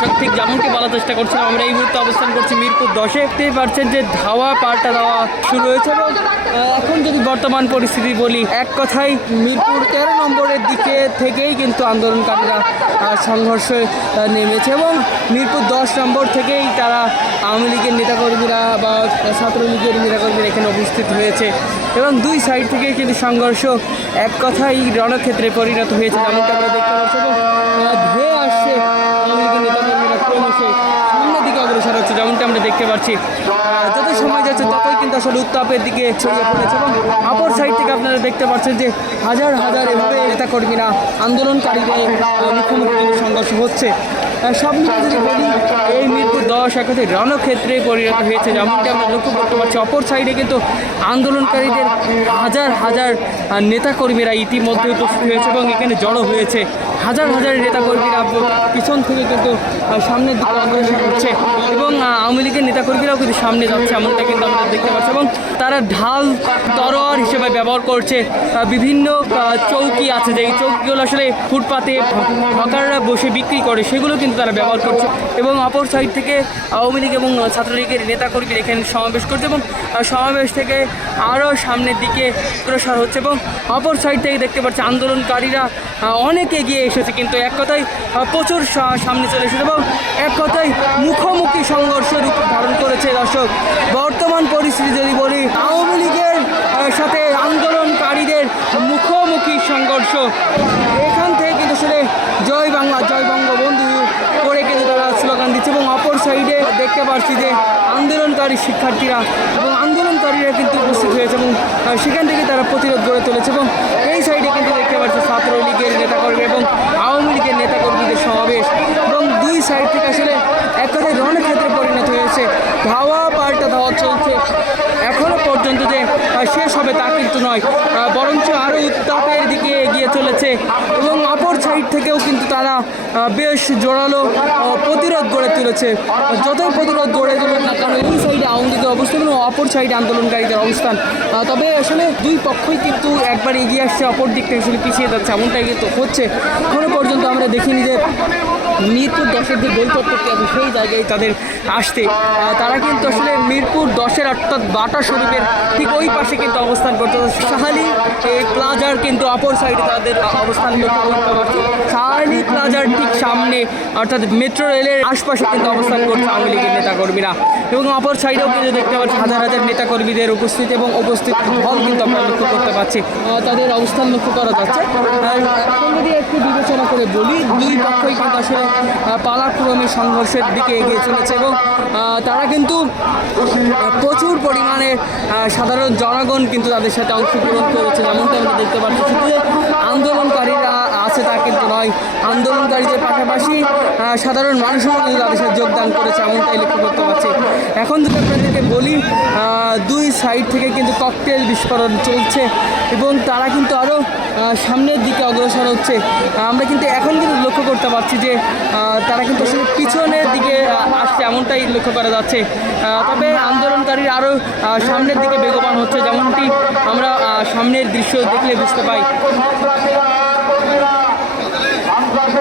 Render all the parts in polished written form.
দর্শক ঠিক যেমনটি বলার চেষ্টা করছিলাম, আমরা এই মুহূর্তে অবস্থান করছি মিরপুর 10-এ। দেখতেই পাচ্ছেন যে ধাওয়া পাল্টা ধাওয়া শুরু হয়েছে এবং এখন যদি বর্তমান পরিস্থিতি বলি, এক কথায় মিরপুর 13 নম্বরের দিকে থেকেই কিন্তু আন্দোলনকারীরা সংঘর্ষে নেমেছে এবং মিরপুর 10 নম্বর থেকেই তারা আওয়ামী লীগের নেতাকর্মীরা বা ছাত্রলীগের নেতাকর্মীরা এখানে উপস্থিত হয়েছে এবং দুই সাইড থেকেই কিন্তু সংঘর্ষ এক কথায় রণক্ষেত্রে পরিণত হয়েছে, যেমনটা আমরা দেখতে পাচ্ছি। এবং ধেয়ে আসছে আওয়ামী লীগের নেতাকর্মীরা ক্রমশে সামনের দিকে অগ্রসর হচ্ছে, যেমনটা আমরা দেখতে পাচ্ছি। যত সময় যাচ্ছে ততই কিন্তু আসলে উত্তাপের দিকে ছড়িয়ে পড়েছে এবং অপর সাইড থেকে আপনারা দেখতে পাচ্ছেন যে হাজার হাজার এভাবে নেতাকর্মীরা আন্দোলনকারীদের মুখোমুখি সংঘর্ষ হচ্ছে। সব মিলে যদি বলি, এই মিরপুর 10 এক কথায় রণক্ষেত্রে পরিণত হয়েছে, যেমনটি আমরা লক্ষ্য করতে পারছি। অপর সাইডে কিন্তু আন্দোলনকারীদের হাজার হাজার নেতাকর্মীরা ইতিমধ্যে উপস্থিত হয়েছে এবং এখানে জড়ো হয়েছে। হাজার হাজার নেতাকর্মীরা পিছন থেকে কিন্তু সামনের দিকে অগ্রসর হচ্ছে এবং আওয়ামী লীগের নেতাকর্মীরাও কিন্তু সামনে যাচ্ছে, এমনটা কিন্তু আমরা দেখতে পাচ্ছি। এবং তারা ঢাল তরোয়ার হিসেবে ব্যবহার করছে বিভিন্ন চৌকি আছে, যে চৌকিগুলো আসলে ফুটপাতে হকাররা বসে বিক্রি করে, সেগুলো কিন্তু তারা ব্যবহার করছে। এবং অপর সাইড থেকে আওয়ামী লীগ এবং ছাত্রলীগের নেতাকর্মীরা এখানে সমাবেশ করছে এবং সমাবেশ থেকে আরও সামনের দিকে অগ্রসর হচ্ছে এবং অপর সাইড থেকে দেখতে পাচ্ছি আন্দোলনকারীরা অনেক এগিয়ে এসেছে, কিন্তু এক কথায় প্রচুর সামনে চলে এসেছে এবং এক কথায় মুখোমুখি সংঘর্ষ রূপ ধারণ করেছে। দর্শক, বর্তমান পরিস্থিতি যদি বলি, আওয়ামী লীগের সাথে আন্দোলনকারীদের মুখোমুখি সংঘর্ষ। এখান থেকে কিন্তু আসলে জয় বাংলা, জয় বঙ্গবন্ধু করে কিন্তু তারা স্লোগান দিচ্ছে এবং অপর সাইডে দেখতে পাচ্ছি যে আন্দোলনকারী শিক্ষার্থীরা এবং আন্দোলনকারীরা কিন্তু উপস্থিত হয়েছে এবং সেখান থেকে তারা প্রতিরোধ গড়ে তুলেছে। এবং এই সাইডে কিন্তু দেখতে পাচ্ছি ছাত্রলীগের নেতাকর্মী এবং আওয়ামী লীগের নেতাকর্মীদের সমাবেশ এবং দুই সাইড থেকে আসলে এক কথায় রণক্ষেত্রে পরিণত হয়েছে। ধাওয়া পাল্টা ধাওয়া চলছে, এখনও পর্যন্ত যে শেষ হবে তা কিন্তু নয়, বরঞ্চ আরও উত্তাপের দিকে এগিয়ে চলেছে এবং অপর সাইড থেকেও কিন্তু তারা বেশ জোরালো প্রতিরোধ গড়ে তুলেছে। যতই প্রতিরোধ গড়ে তুলুক না কারণ এই সাইডে আওয়ামী লীগের অবস্থান এবং অপর সাইডে আন্দোলনকারীদের অবস্থান, তবে আসলে দুই পক্ষই কিন্তু একবার এগিয়ে আসছে, অপর দিকটা আসলে পিছিয়ে যাচ্ছে, এমনটাই কিন্তু হচ্ছে। এখনও পর্যন্ত আমরা দেখিনি যে মিরপুর 10-এর যে গোলচত্বরটি আছে সেই জায়গায় তাদের আসতে, তারা কিন্তু আসলে মিরপুর 10-এর অর্থাৎ বাটা শরীফের ঠিক ওই পাশে কিন্তু অবস্থান করছে। শাহালি প্লাজার কিন্তু অপর সাইডে তাদের অবস্থান লক্ষ্য করতে পারছে। শাহালি প্লাজার ঠিক সামনে অর্থাৎ মেট্রো রেলের আশপাশে কিন্তু অবস্থান করছে আওয়ামী লীগের নেতাকর্মীরা এবং অপর সাইডেও কিন্তু দেখতে পাচ্ছি হাজার হাজার নেতাকর্মীদের উপস্থিতি এবং উপস্থিত হল কিন্তু আমরা লক্ষ্য করতে পারছি, তাদের অবস্থান লক্ষ্য করা যাচ্ছে। এখন যদি একটু বিবেচনা করে বলি, দুই পক্ষই কিন্তু আসলে পালাক্রমে সংঘর্ষের দিকে এগিয়ে চলেছে এবং তারা কিন্তু প্রচুর পরিমাণে সাধারণ জনগণ কিন্তু তাদের সাথে অংশগ্রহণ করেছে, যেমনটা আমরা দেখতে পাচ্ছি। শুধু যে আন্দোলনকারীরা আছে তা কিন্তু নয়, আন্দোলনকারীদের পাশাপাশি সাধারণ মানুষও কিন্তু তাদের সাথে যোগদান করেছে, এমনটাই লক্ষ্য করতে পারছি। এখন যদি আপনাদেরকে বলি, দুই সাইড থেকে কিন্তু ককটেল বিস্ফোরণ চলছে এবং তারা কিন্তু আরও সামনের দিকে অগ্রসর হচ্ছে। আমরা কিন্তু এখন কিন্তু লক্ষ্য করতে পারছি যে তারা কিন্তু আসলে পিছনের দিকে আসছে, এমনটাই লক্ষ্য করা যাচ্ছে। তবে আন্দোলনকারীরা আরও সামনের দিকে বেগবান হচ্ছে, যেমনটি আমরা সামনের দৃশ্য দেখলে বুঝতে পাই।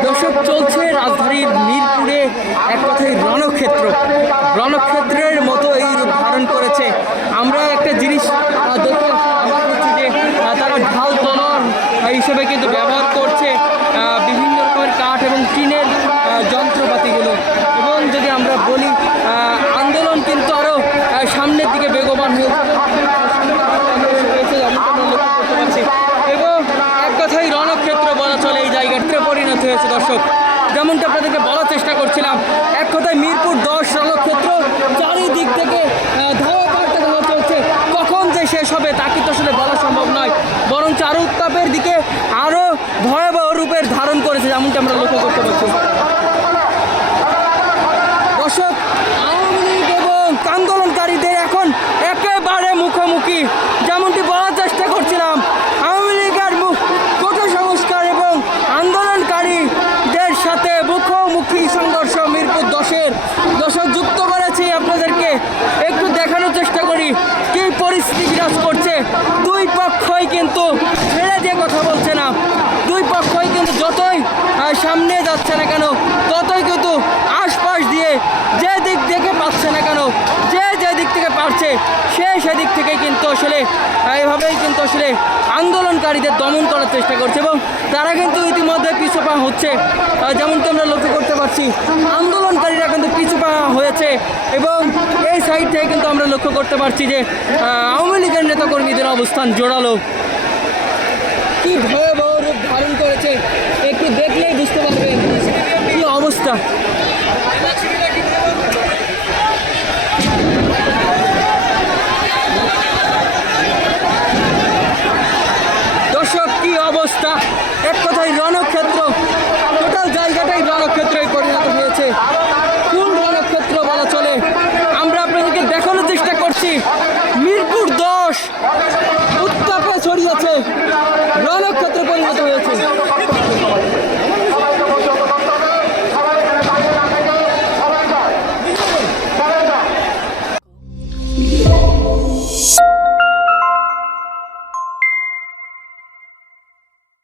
দর্শক, চলছে রাজধানীর মিরপুরে এক কথায় রণক্ষেত্র, রণক্ষেত্রের মতো এই রূপ ধারণ করেছে। আমরা একটা জিনিস দেখতে পাচ্ছি যে তারা ঢাল তলোয়ার হিসেবে কিন্তু ব্যবহার করছে বিভিন্ন রকমের কাঠ এবং টিনের যন্ত্রপাতিগুলো। এবং যদি আমরা বলি, আন্দোলন কিন্তু আরও সামনের দিকে বেগবান হয়েছে, এবং এক কথায় রণক্ষেত্র বলা চলে এই জায়গাটা পরিণত হয়েছে। দর্শক, যেমনটা আপনাদেরকে বলার চেষ্টা করছিলাম, এক কথায় মিরপুর 10 রণক্ষেত্র, চারিদিক থেকে ধাওয়া পাল্টা ধাওয়া চলছে। কখন যে শেষ হবে তা কিন্তু আসলে বলা সম্ভব নয়, বরঞ্চ আরও উত্তাপের দিকে আরও ভয়াবহ রূপের ধারণ করেছে, যেমনটা আমরা লক্ষ্য করতে পারছি। দর্শক, আওয়ামী লীগ এবং আন্দোলনকারীদের এখন একেবারে মুখোমুখি, যেমনটি বলার চেষ্টা করছিলাম। আওয়ামী লীগের কোটা সংস্কার এবং আন্দোলনকারীদের সাথে মুখোমুখি সংঘর্ষ মিরপুর 10-এর। দর্শক, যুক্ত করেছি আপনাদেরকে, একটু দেখানোর চেষ্টা করি কি পরিস্থিতি বিরাজ করছে। দুই পক্ষই কিন্তু ছেড়ে দিয়ে কথা বলছে না, দুই পক্ষই কিন্তু যতই সামনে যাচ্ছে না কেন ততই কিন্তু সেদিক থেকে কিন্তু আসলে এভাবেই কিন্তু আসলে আন্দোলনকারীদের দমন করার চেষ্টা করছে এবং তারা কিন্তু ইতিমধ্যে পিছু পা হচ্ছে। যেমনটি আমরা লক্ষ্য করতে পারছি আন্দোলনকারীরা কিন্তু পিছু পা হয়েছে এবং এই সাইড থেকে কিন্তু আমরা লক্ষ্য করতে পারছি যে আওয়ামী লীগের নেতাকর্মীদের অবস্থান জোরালো। কি ভয়াবহ রূপ ধারণ করেছে একটু দেখলেই বুঝতে পারবেন কি অবস্থা।